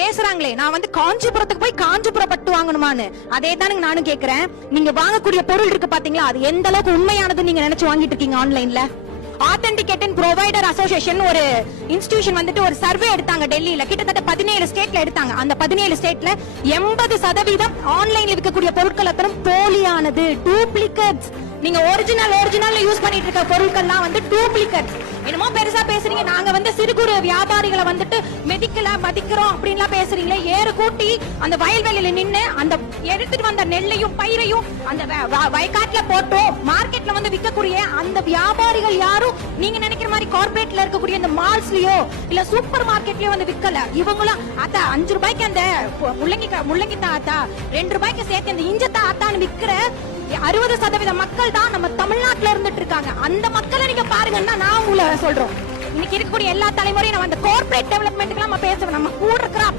பேசுறாங்களே, நான் வந்து காஞ்சிபுரத்துக்கு போய் காஞ்சிபுரம் பட்டு வாங்கணுமான்னு. அதே தானுங்க நானும் கேக்குறேன். நீங்க வாங்கக்கூடிய பொருள் இருக்கு பாத்தீங்களா, அது எந்த அளவுக்கு உண்மையானது நீங்க நினைச்சு வாங்கிட்டு இருக்கீங்க ஆன்லைன்ல. ஆத்தென்டிகேட் ப்ரொவைடர் அசோசியேஷன் ஒரு இன்ஸ்டிடியூஷன் வந்துட்டு ஒரு சர்வே எடுத்தாங்க டெல்லியில. கிட்டத்தட்ட 17 ஸ்டேட்ல எடுத்தாங்க. அந்த 17 ஸ்டேட்ல 80% ஆன்லைன்ல விற்கக்கூடிய பொருட்கள் அத்தனை போலியானது, டூப்ளிகேட்ஸ். நீங்க ஒரிஜினல் யூஸ் பண்ணிட்டு இருக்க பொருட்கள்லாம் வந்து டூப்ளிகேட்ஸ். என்னமோ பெருசா பேசுறீங்க, நாங்க வந்து சிறு குறு வியாபாரிகளை வந்துட்டு மதிக்கிறோம் அப்படின்லாம் பேசுறீங்களே. ஏறு கூட்டி அந்த வயல்வெளியில நின்னு அந்த எடுத்துட்டு வந்த நெல்லையும் பயிரையும் அந்த வயக்காட்டுல போட்டோம் மார்க்கெட்ல வந்து விற்கக்கூடிய அந்த வியாபாரிகள் யாரும் நீங்க நினைக்கிற மாதிரி கார்பரேட்ல இருக்கக்கூடிய இந்த மால்ஸ்லயோ இல்ல சூப்பர் மார்க்கெட்லயோ வந்து விற்கல. இவங்களும் அத்தா 5 ரூபாய்க்கு அந்த முள்ளங்கி தான் ஆத்தா, 2 ரூபாய்க்கு சேர்த்து அந்த இஞ்சத்தா ஆத்தான்னு விற்கிற 60% மக்கள் தான் நம்ம தமிழ்நாட்டுல இருந்துட்டு இருக்காங்க. அந்த மக்களை நீங்க பாருங்கன்னா நான் உங்களை சொல்றோம். இன்னைக்கு இருக்கக்கூடிய எல்லா தலைமுறையும் நம்ம அந்த கார்பரேட் டெவலப்மெண்ட்க்கு நம்ம பேசுறோம். நம்ம கூட இருக்கிற